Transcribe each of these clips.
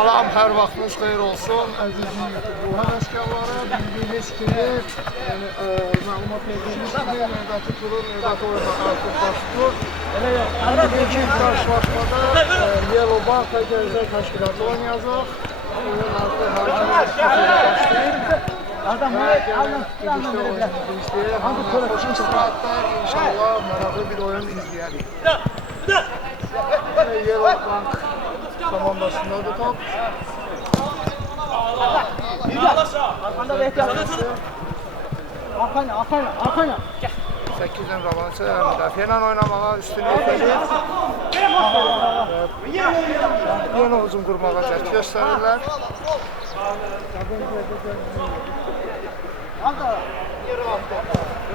Salam, hər vaxtınız xeyir olsun. Əziz YouTube həvəskarları, bildiyiniz kimi, məlumat verdiyimiz kimi, növbəti turun, növbəti oyuna artıq başlıyor. İlkin qarşılaşmada Yellow Bank və Gənclər təşkilatı oynayacaq. Oyun artıq hakim başlayır. Gedişdə oyunumuzu izləyək. Xoş istirahətlər, inşallah maraqlı bir oyun izləyərik. Yellow Bank komandasındadır top. Arkanda da ehtiyat. Arkana. 8 nömrəmanı müdafiə ilə oynamağa üstünlük verir. Yenə uzun qurmağa cəhd göstərirlər.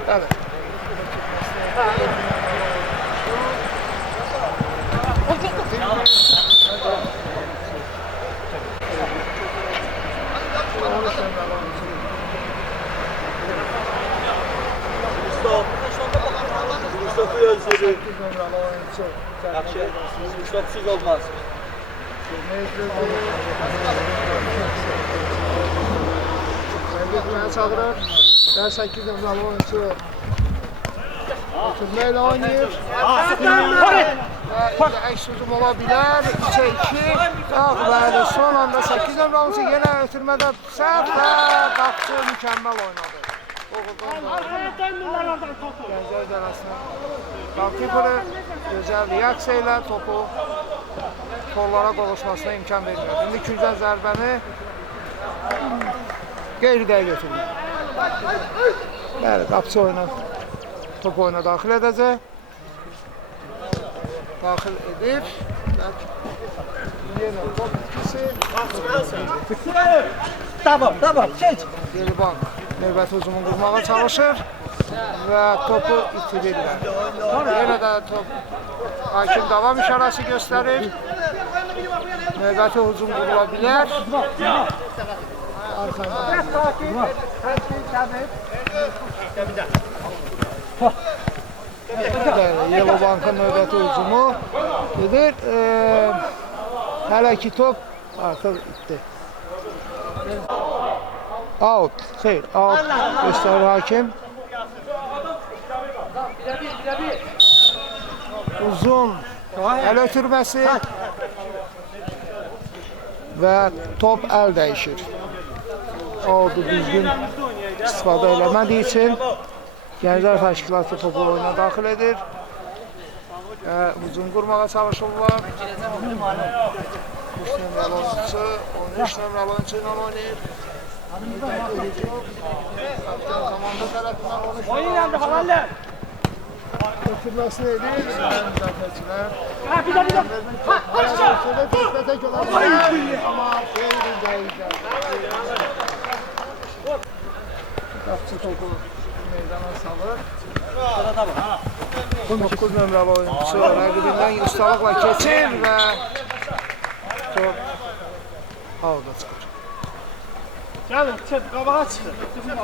Bəli. Stopsuz olmaz. Müdafiə çağırır. 8 nömrəli oyuncu oturma ilə oynayır. Əks hücum ola bilər. 3-2. Bəli, son anda 8 nömrəli oyuncu yenə ötürmədə səhv və qapçı mükəmməl oynadı. Gənclər zərəsindən Qalkiperi gözəl reaksiya ilə topu kollara qovuşmasına imkan vermiyor. İndi ikinci zərbəni qeyri-dəyə götürür. Bəli, qapçı top oyuna daxil edəcək. Daxil edir. Yenə top itkisi. Tamam, geç. Yellow Bank növbəti hücumun qurmağa çalışır və topu itirirlər. Yenə də top hakim davam işarəsi göstərir. Növbəti hücum qurula bilər. Yellow Bank'ın növbəti hücumu edir. Hələ ki top artıq itdi. Out, xeyr, out göstərir hakim. Uzun əl ötürməsi və top əl dəyişir. Oldu düzgün istifadə eləmədiyi üçün Gənclər təşkilatı topu oyuna daxil edir. Hücum qurmağa çalışırlar. 3 nömrəli oyuncu, 13 nömrəli oyuncu ilə oynayır. Kaptan komanda tərəfindən 13 nömrəli ötürməsini edir. Müdafiəçilər. Amma xeyli dəqiqə. Qapçı topu meydana salır. 9 nömrəli oyuncu rəqibindən ustalıqla keçir və top havada çıxır. Gəlin, qabağa çıxır. Çıxın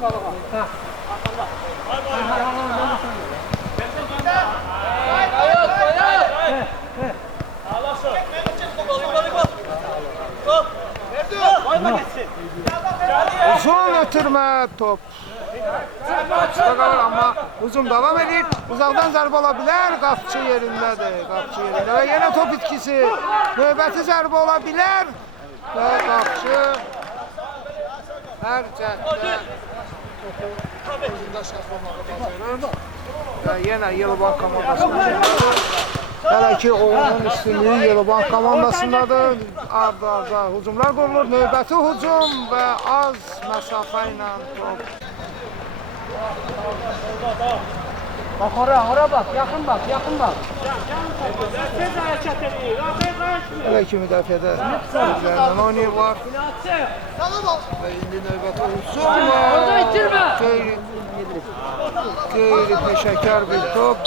qabağa. Uzun ötürmə top. Qapçıda qalır, amma hücum davam edir. Uzaqdan zərbə ola bilər. Qapçı yerindədir. Və yenə top itkisi. Növbəti zərbə ola bilər. Və qapçı hər cəhətdə topu özündə saxlamağı bacarır. Və yenə Yellow Bank komandasındadır. Hələ ki oyunun üstünlüyü Yellow Bank komandasındadır. Arda hücumlar qurulur. Növbəti hücum və az məsafə ilə top. Bak ora bak, yakın bak. Hələ ki müdafiədə üzərindən oynayırlar. Və indi növbəti hücum var. Qeyri-peşəkar bir top.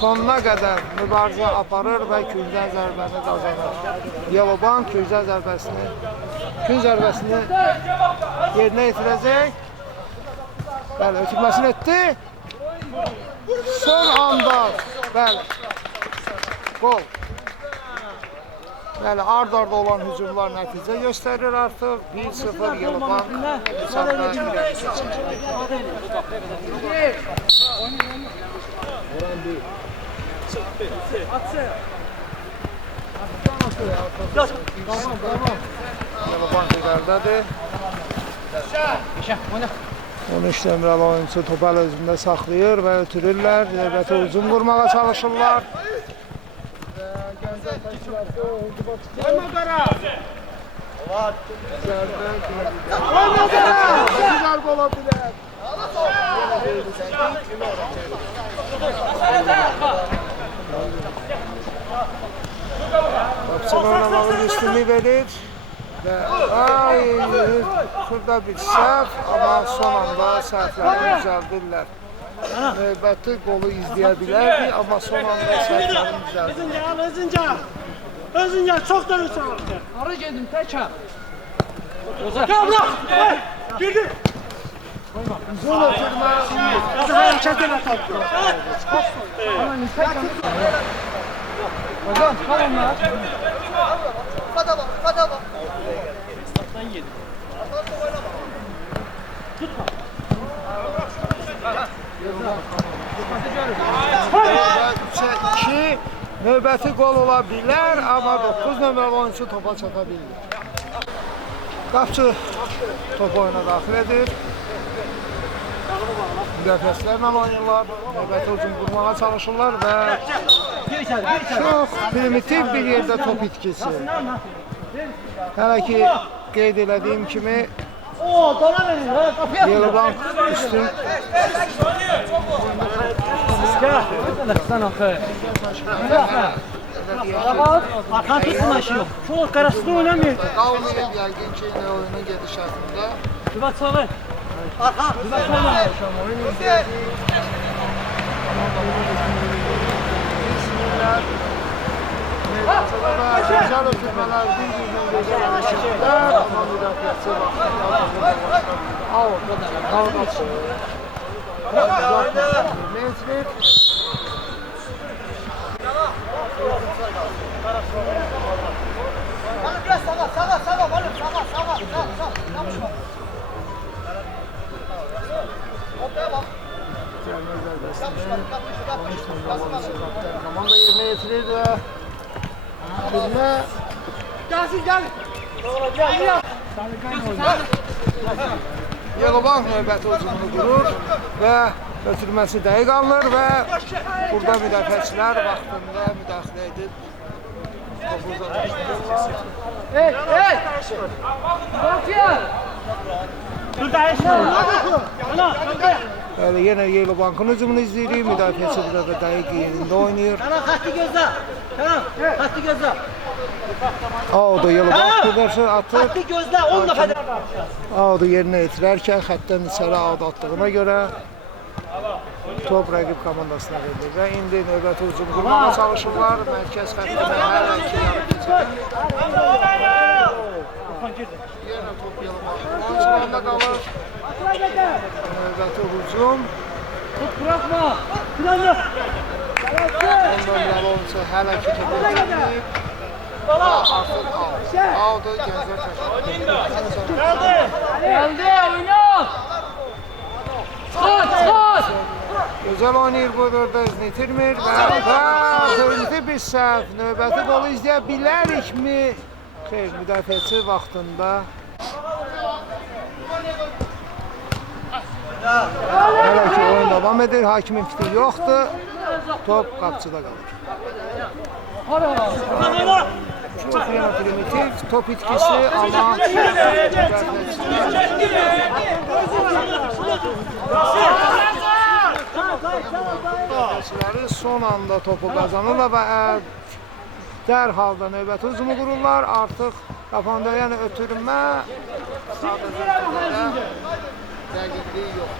Sonuna qədər mübarizə aparır və küncdən zərbəni qazanır. Yellow Bank küncdən zərbəsini yerinə yetirəcək. Bəli, ötürməsini etdi. Son anda, bəli, gol. Bəli, ard-arda olan hücumlar nəticə göstərir artıq. 1-0 Yılıbank hesabda irəli Yılıbank ilərdədir. 13 nömrəli oyuncu topu əl özündə saxlayır və ötürürlər. Növbəti hücum qurmağa çalışırlar. Gəncə təşkilatı oyuncu başlayır. Güzel gol olabilir. Barcelona malı üstünlüğü verir. Şurada bir səhv, amma son anda səhvləri düzəldirlər. Növbəti qolu izləyə bilərdik, amma son anda səhvləri düzəldirlər. Özünce çok da üstü. Ara geldim tekrar. Ya bırak. Girdi. Zul oturma. Hareketler atalım. Hocam kalın lan. Kadaba. Esnaftan yedim. Tutma. Ki növbəti qol ola bilər, amma 9 nömrəli oyuncu topa çata bilmir. Qapçı top oyuna daxil edir. Müdafiəçilərlə oynayırlar, növbəti hücum qurmağa çalışırlar və çox primitiv bir yerdə top itkisi. Hələ ki qeyd elədiyim kimi Yılıbank üstün. Sen akı. Arkan tutma işi yok. Çok karşısında oynamıyor. Qalmayıb yəqin ki, oyunun gedişatında. Dübət soğuk. Arka. Dübət soğuk. Oyun izləyəcək. Meydançada da gözəl ötürmələr, bir-birinin gözəl ötürmələr. Amma müdafiəçi vaxtında out açılır. Mecbir. Biraz sağa, balım, sağa. Yapışma. Ortaya bak. Komanda yerine getirir ve Gel. Yılıbank növbəti hücumunu qurur və götürməsi dəqiq alınır və burada müdafiəçilər vaxtında müdaxilə edib topu uzatmışlar. Hey! Bakıyor! Dur da Bəli, yenə Yılıbankın hücumunu izləyirik. Müdafiəçi burada dəqiq yerində oynayır. Tamam, hattı gözle. Audu Yılıbank qıdırşı atır. Hattı gözle, 10 dəfə. Audu yerinə yetirərkən xəttdən içəri Audu attığına görə top rəqib komandasına verilir və indi növbəti hücum qurmağa çalışırlar. Mərkəz xəttində hələ ki yarı keçir. Yenə top Yılıbankın oyuncularında qalır. Növbəti hücum. Bırakma. Planla. Ondan olsa hələ ki topu itirməyib. Artıq Audu Gəncə təşkil. Geldi, oyna. Skot. Gözəl oynayır bu dördə özünü itirmir və dördü bir səhv. Növbəti qolu izləyə bilərikmi? Xeyr, müdafiəçi vaxtında. Hələ ki oyun davam edir, hakimin fikri yoxdur. Top qapçıda qalır. Çox yenə primitiv, top itkisi, amma müdafiəçiləri son anda topu qazanırlar və dərhal da növbəti hücumu qururlar. Artıq qapanda yəni ötürmə sadəcə dəqiqliyi yox.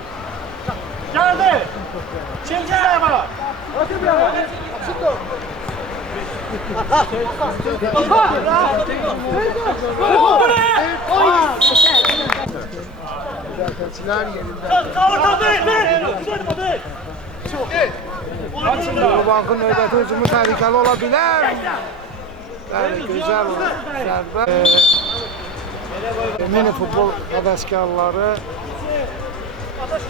Geldi. Şimdi bana. Otur bir yana. Çıktı. Müdafiəçilər yerində. Yılıbankın növbəti hücumu təhlükəli ola bilər. Bəli, gözəl zərbə. Mini futbol həvəskarları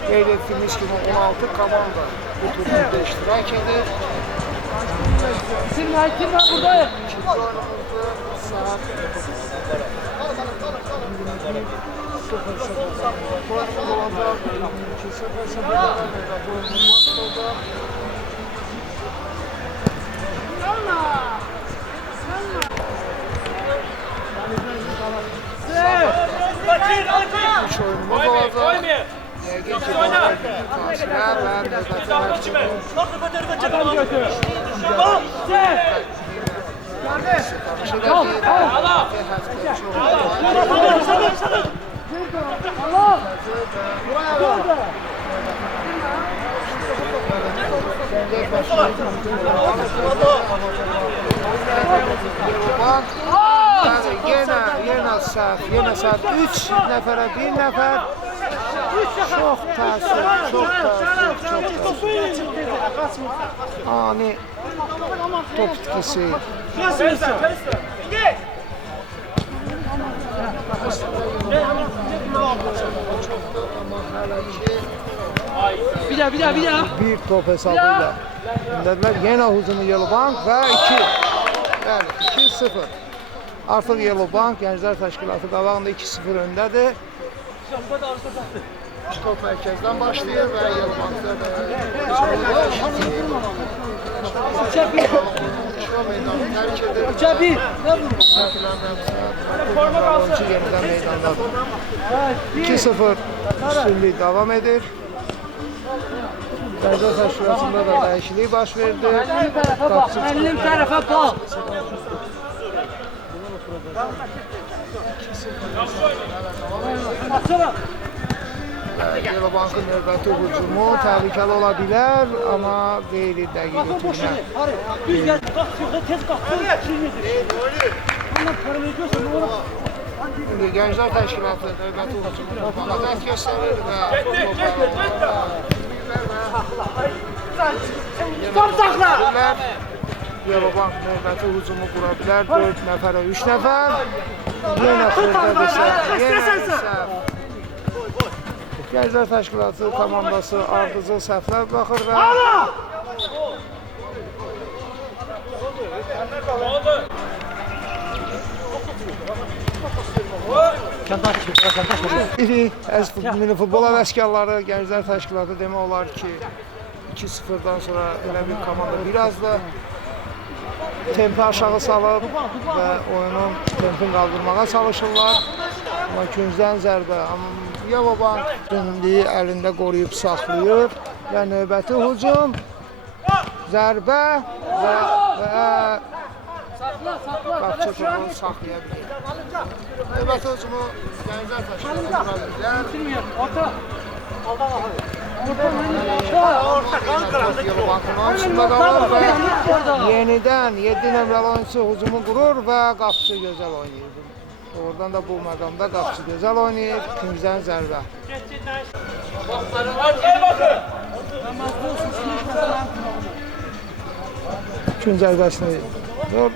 qeyd etdiyimiz kimi 16 komanda bu turnirdə iştirak edir. Bitirme, bitirme buradayım. İkinci oyunumuzda saat 00:00 olacaq. 22:00'da bu oyunumuz başlayacaq. Üç oyunumuz olacaq. Yəqin ki, transfer və növbəti Adam götür. Yenə səhv. 3 nəfərə 1 nəfər. Çox təəssüf, çox təəssüf. Ani top itkisi. Bir daha. Bir top hesabıyla göndərdilər. Yenə hücumu Yellowbank və 2. Bəli, 2-0. Artıq Yellowbank Gənclər Təşkilatı qabağında 2-0 öndədir. Top mərkəzdən başlayır və Yellowbankda da meydanı tərk edir. 2-1 yenidən meydandadır. 2-0 üstünlük davam edir. Gənclər Təşkilatında da dəyişiklik baş verdi. Mənim tərəfə bal. Yellowbankın növbəti hücumu təhlükəli ola bilər, amma qeyri-dəqiq ötürmə. Düz gel. Bak şurada tez kalk. İndi Gənclər Təşkilatı növbəti hücumu məqət göstərir və Yellowbank növbəti hücumu qura bilər. 4 nəfərə 3 nəfər. Yenə xırdadır səhv. Gənclər Təşkilatı komandası ardıcıl səhvlər baxır və mini futbol həvəskarları Gənclər Təşkilatı demək olar ki 2-0-dan sonra elə bir komanda biraz da tempi aşağı salıb və oyunun tempini qaldırmağa çalışırlar. Amma küncdən zərbə. Yellowbank üstünlüyü əlində qoruyub saxlayır və növbəti hücum zərbə və qapçı topu saxlaya bilir. Növbəti hücumu Gənclər Təşkilatı qura bilər. Yellowbankın oyunçusunda qalır və yenidən 7 nömrəli oyunçu hücumu qurur və qapçı gözəl oynayır. Oradan da bu məqamda qapçı gözəl oynayır, küncdən zərbə. Künc zərbəsini vur.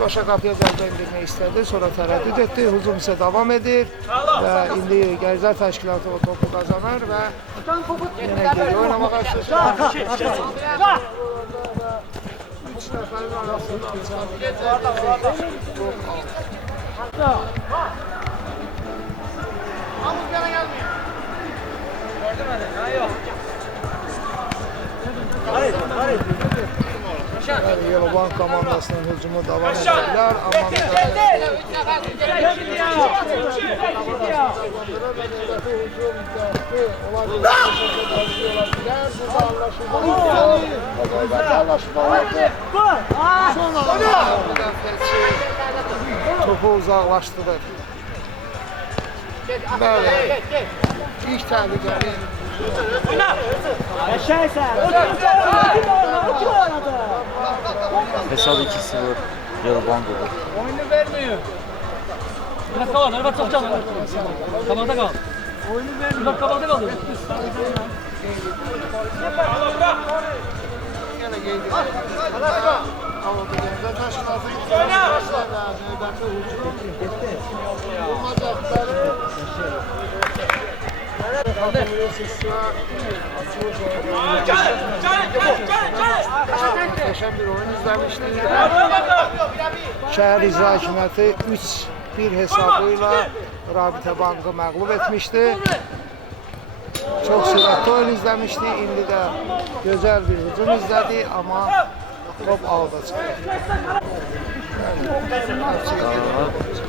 Başa qapıya zərbə indirmək istədi, sonra tərəddüd etdi, hücum isə davam edir və indi Gənclər Təşkilatı o topu qazanır və yenə geri oynamağa çalışır. 3 nəfərin arasında Yellowbank komandasının hücumu davam edirlər, amma topu uzaqlaşdırır. Bəli, ilk təhlükəli Hesabı 2-0 Yellowbank olur. Oyunu vermiyor. Biraz kal, araba çok canlı. Kabakta kal. Oyunu vermiyor. Biraz kabakta kal. yenə qeyd edirəm. Havalı Gəncə təşkilatı icraçılarla növbəti hücum olmacaqları Muhteşem bir oyun izlemiştik. Şehir İcra Hakimiyyəti 3-1 hesabıyla Rabitə Bankı məğlub etmişti. Çok sürətli oyun izlemiştik. İndi də gözəl bir hücum izlədik ama top ağda çıxdı.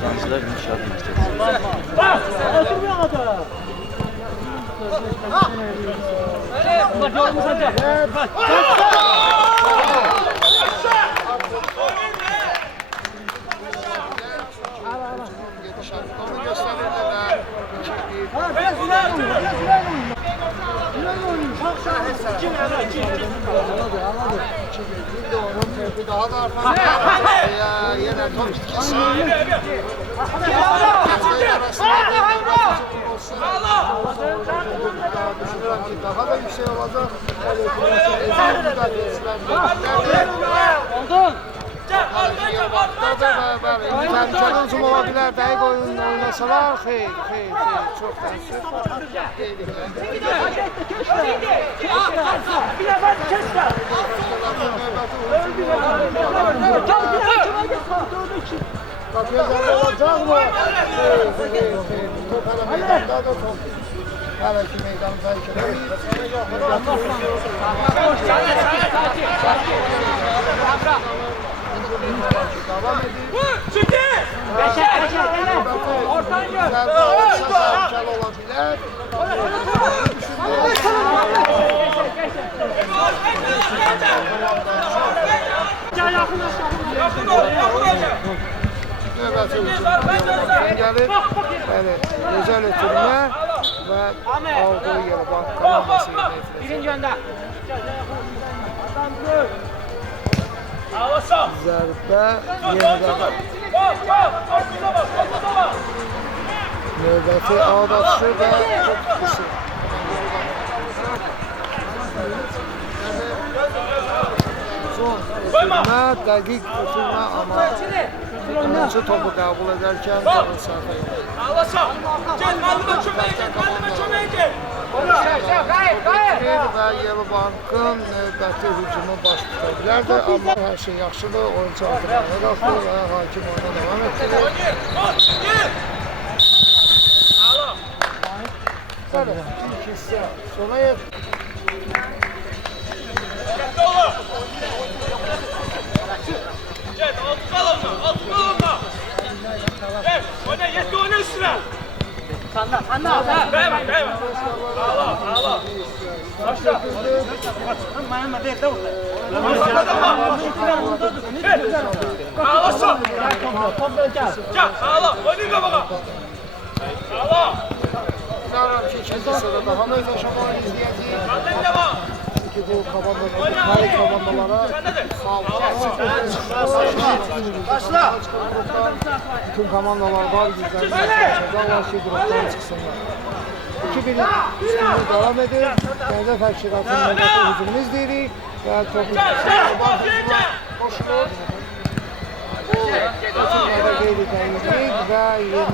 Gancılar inşaat yüksek. Bak yolumuz hadi. Onu gösterirler. Daha da artar. Yine top ikisi. Düşünürüm ki daha da yüksek olacak. Oldun. Təhlükəli hücum ola bilər, dəqiq oyun oynasalar, xeyr, çox təəssüf. Gözəl olacaq mı? Top hələ meydandadır, top hələ ki meydanı tərk devam edir. Çıktı! Ortadan gör! Təhlükəli ola bilər. Növbəti hücum gəlir. Bəli, gözəl ötürmə və aldığı yerə bax, komandası yerinə yetirir. Birinci yönde. Zərbə yenidən. Növbəti ağda düşür və top ikisi. Son ötürmə, dəqiq ötürmə, amma oyuncu topu qəbul edərkən doğru səhvə yox. Və Yeni Bankın növbəti hücumu baş tuta bilərdi, amma hər şey yaxşıdır. Oyuncu artırmaya qalxdı və hakim oyuna devam etdi. Bəli, ilk hissə sona yetdi. Gel, altı kal onunla. Gel, oyna, yetti oyna üstüne. Anla. Beyler. Ağla. Başla. Ağlasın. Gel, ağla. Oynayın kafana. Ağla. İnanıyorum ki ikinci sırada daha möhtəşəm oyun izləyəcəyik. Kandın devam. Ki bu komandalara Başla. bütün komandalar var güzəllər ki grupdan çıxsınlar. 2-1 üstünlüğü devam edir. Gəncə Təşkilatının növbəti hücumunu izləyirik və topu qoşulur. Bu ötürmədə qeyri-təyyidlik və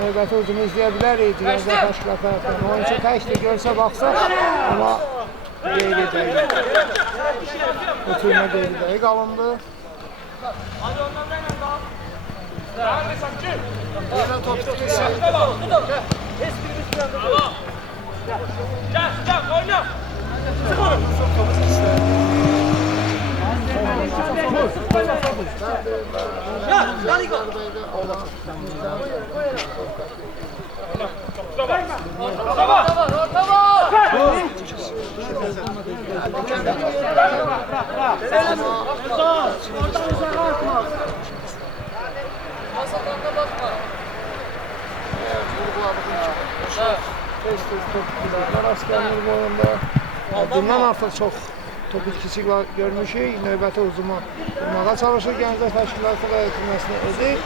növbəti hücumu izləyə bilərik. Gəncə Təşkilatı tərəfindən oyuncu təkdir görsə baxsaq, amma qeyri-təyyidlik. Ötürmə qeyri-təyyidlik alındı. Hadi ondan da hemen dağıl. Devam et Sakçı. Yenə top itkisi. Ağla. Gel, oyna. Çık onu. Top itkisi. Tez-tez top itkisi rast gəlir bu oyunda. Bundan artıq çox top itkisi görmüşük. Növbəti hücuma vurmağa çalışır. Gəncə Təşkilatı və ötürməsini edir.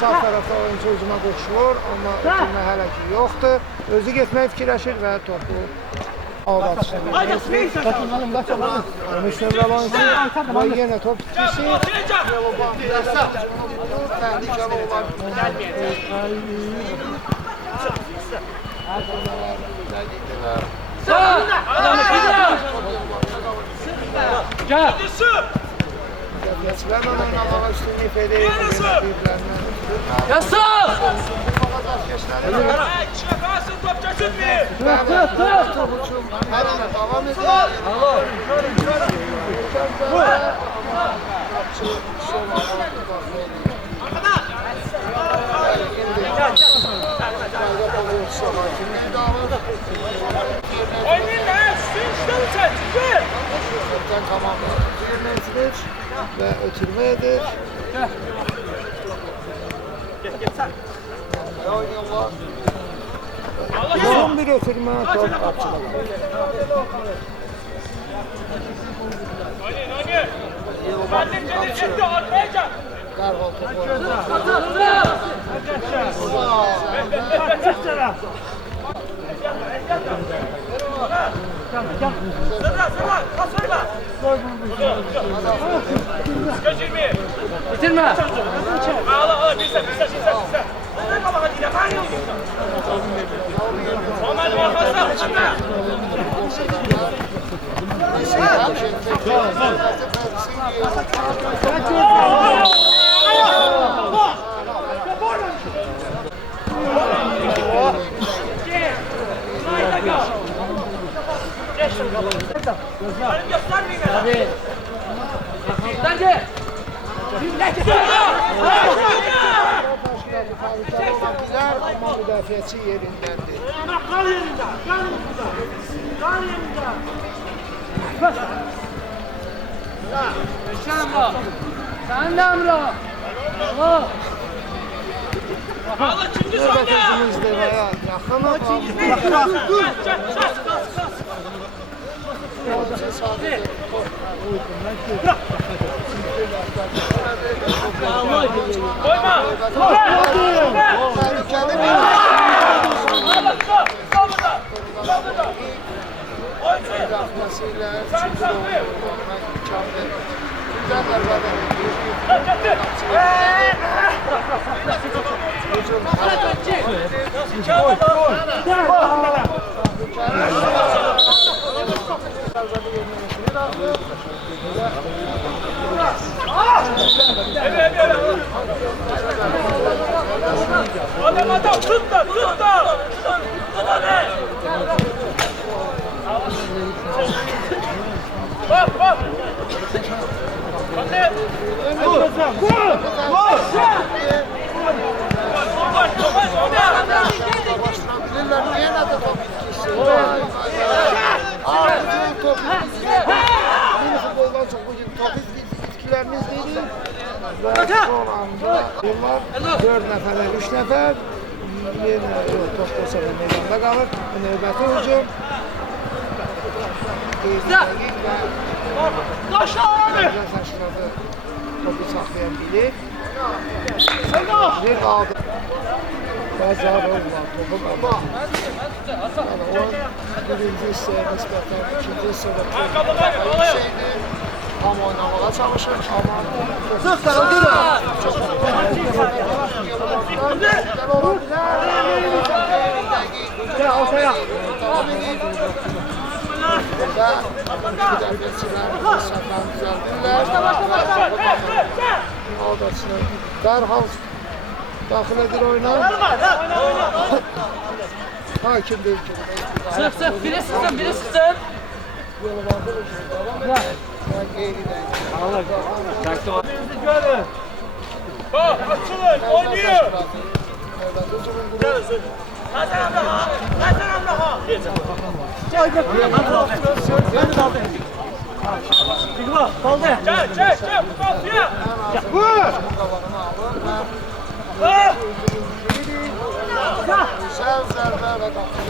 Sağ tərəfdə oyuncu hücuma qoşulur, amma ötürmə hələ ki yoxdur. Özü getmək fikirləşir və topu Müslüm Ravansı ve yine top kişi tehlikeli olan Gel. geçmeden oynamağa üstünlüğü fedeye Yasıl. Top kaçırmayın. Devam ediyor. Oynayın lan. Sıçtın sen. Çıkın. Tamamladı. Ve ötürmedir. Oynuyorlar. Son bir ötürme top kapçıda. Oynayın oynayın. Muhallim dedi gitti atmayacak. Derhal topu. Sıra. Kasayla. Kaçırmayın. Bitirme. Ağla. Bir sen. Ne kadar hadi ya. Ben yok. Muhammed Muhammed. Çıkma. Hadi. Bence. Ama müdafiəçi yerindədir. Kal yerinde. Sen de Emrah. Allah. Ağla çünkü Növbətəcimizdir və yaxın koyma. Adam tut da. Bak. Hadi. Bilirlər, niyə nədə top itkisi? Top mini futboldan çox bugün top itkilərimiz dedik. Və son anda bunlar 4 nəfərə 3 nəfər yenə top olsa da meydanda qalır. Növbəti hücum. Saçladı. Topu saxlayan bilir. Bir aldı. Bazarov var, topu qaldı. Birinci hissəyə nisbətən ikinci hissədə şeydir. Tam oynamağa çalışır, amma çox qaldı. Davam edin. Müdafiəçilər səhvən düzəldirlər. Aldaçını dərhal daxil edir oyuna. Hakim deyil ki. Sık. Biri sıksın. Yolu vardır. Və qeyri-dən. Bak açılın. Oynuyor. Hasan Emrah'a. Çek. Mafya. Güzel zərbə və daxil.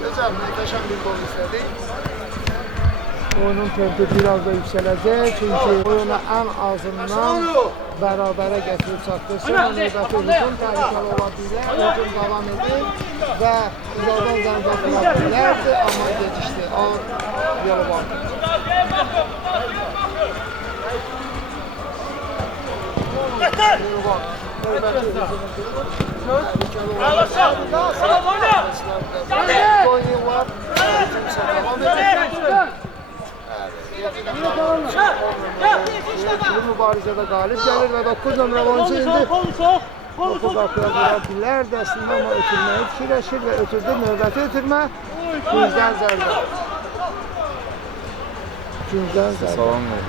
Gözəl, möhtəşəm bir gol istədik. oyunun tempi biraz da yükseləcək. Çünki oyunu ən azından bərabərə gətirib çatdırsa, növbəti hücum təhlükəli ola bilər. Hücum davam edir və uzaqdan zərbə vura bilərdi, amma gecişdi. Ağır yolu var. Bu mübarizədə qalib gəlir və 9 nömrəli oyuncu indi topu qapıya vura bilər də əslində, amma ötürməyi fikirləşir və ötürdü. Növbəti ötürmə Güncdən zərbə. Güncdən zərbə. Salam ver.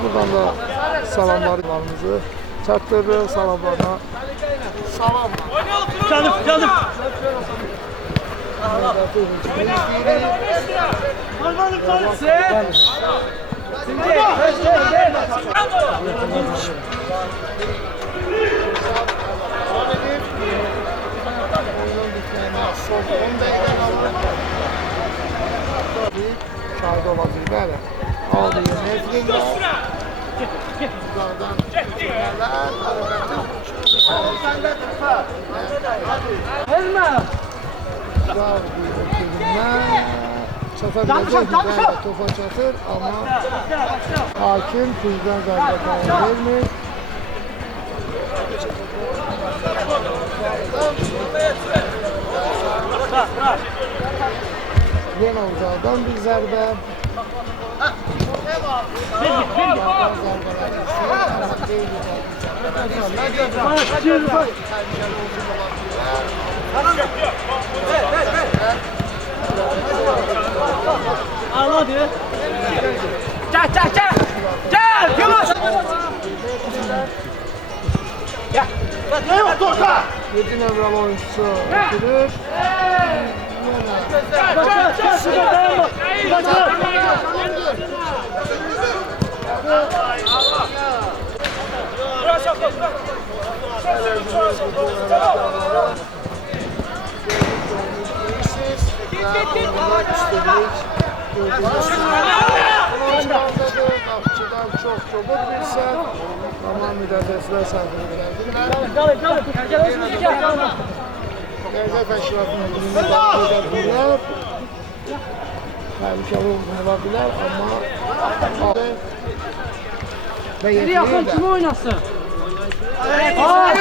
Buradan da salamlarımızı çatdırır, salamlarına salam. Canım. Növbəti hücumu izləyirik. Oyunun bitməyinə son 10 dəqiqə qalır. Şahid olacaq, bəli. Aldı yeni Ezgin var. Uzaqdan tükürmələr, Uzaq bir ötürmə. Çata biləcək, bəli, topa çatır, amma hakim tüzdən zərbə qanun vermir. Yenə uzaqdan bir zərbə. Ağladı. Gel. Yavaş. Gel. Toka. 7 nömrəli oyuncusu ötürür. Qapıcıdan çox çobuk bir sən, tamam müdafiəçilər səhvini biləndirlər. Qəzə təşkilatının gününü daxil edə bilər. Təhlükəli ola bilər, amma və Yaxın kimi oynasın?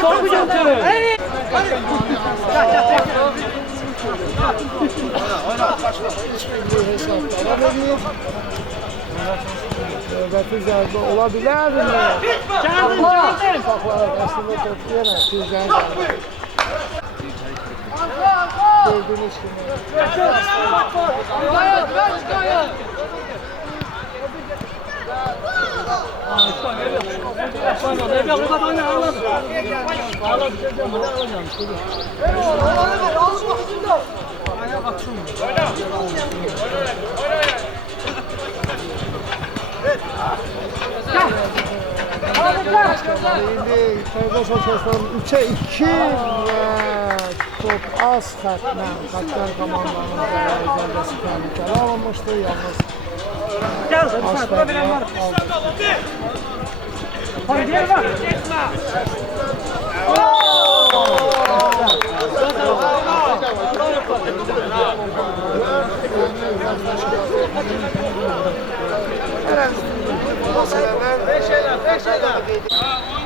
Topu götürün. Növbəti zərbə ola bilərmi? Gəldin. Əslində topu yenə tüzdən zərbə. Gördüyünüz kimi. İndi Fərdə Şəkəstan 3-ə 2 və top az xətlə Xəttər komandanın zərbəsi təhlükəli alınmışdı. Yalnız az xətlə aldı.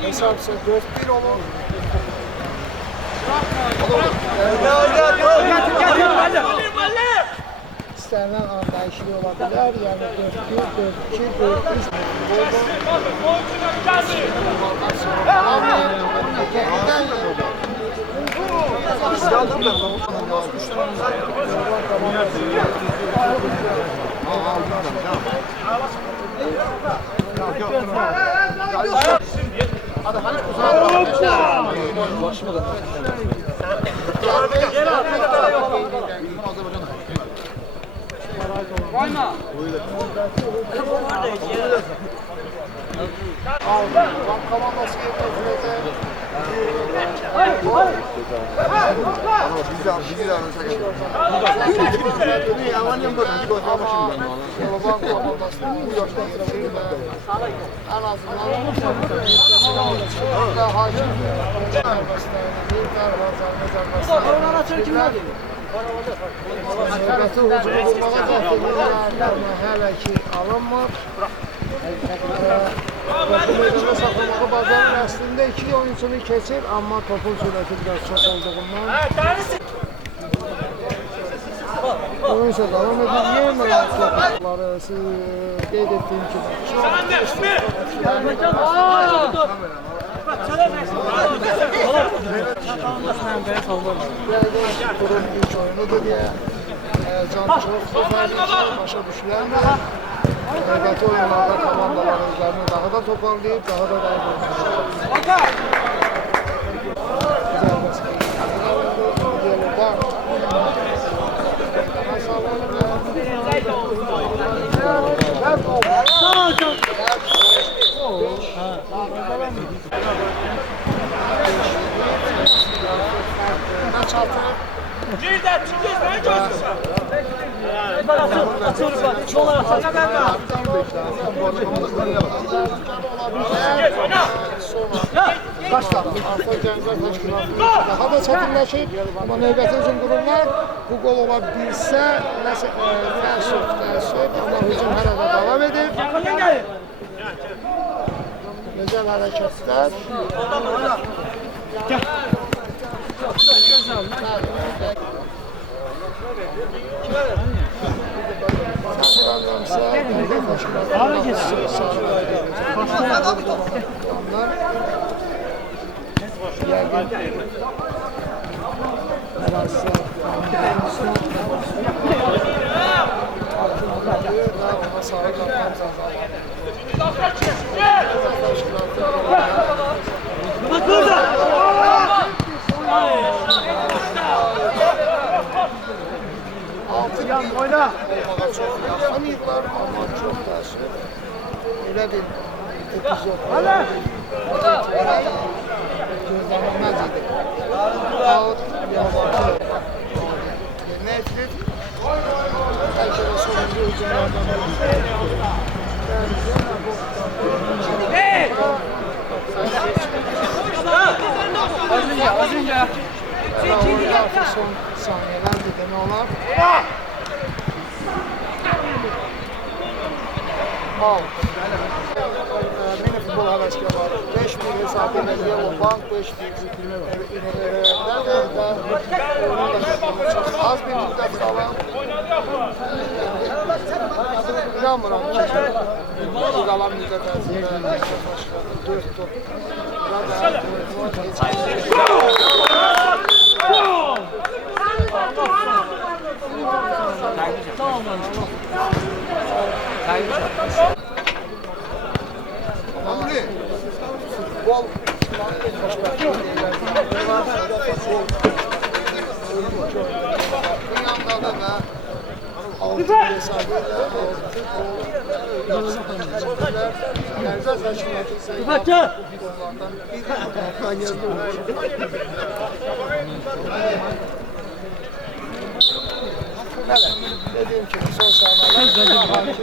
Hesap ise 4-1 olur. İstenilen anda işli olabilir. Yani 4-1, 4-2, 4-3. Hadi hani Koyma. komandası Bizi de arasa geliyor. Ne amanım böyle bir koyma başımdan. Baban komandası bu yaştan sonra en azından da hakim. Onlara çekimler. Növbəti hücum olmağa zaten hələ ki alınmır. Topu meydana saxlamağı bacarır. Əslində iki oyuncunu keçir, amma topun sürəti biraz çox olduğundan. Oyun isə davam edir. Yemir topları qeyd etdiyim kimi. Durum ilk oyunudur deyə can çox başa düşüləndir. Növbəti oyunlarda komandalar özlərini daha da toparlayıb, daha da Nerede? Çıkıyoruz. Ne görsün? Açıyoruz bak. Yollar açacak. Daha da çətinləşir, amma növbəti hücum qurumlar bu qol ola bilsə, nəsə təəssüf, amma hücum hələ də davam edir. Gözəl hərəkətlər. Abi geçsin. Bak burada. Yan oyna. Çok yaxınıyıqlar, amma çox təəssüf. Elə bir epizod var. Gözlənilməz idi. Out, yabancı. Nə etdir? Bəlkə də sonuncu hücumlardan Az önce. Artıq son saniyələrdir demək olar. Mini futbol həvəskarları 5-1 hesab edir Yellow 5-1 az bir müddət qala inanmıram ki bu qalan müddət ərzində 4 top Futbol dünyada da altı hesabıyla Gəncə təşkilatı sayılardan Bəli, dediyim kimi son saniyeler hakim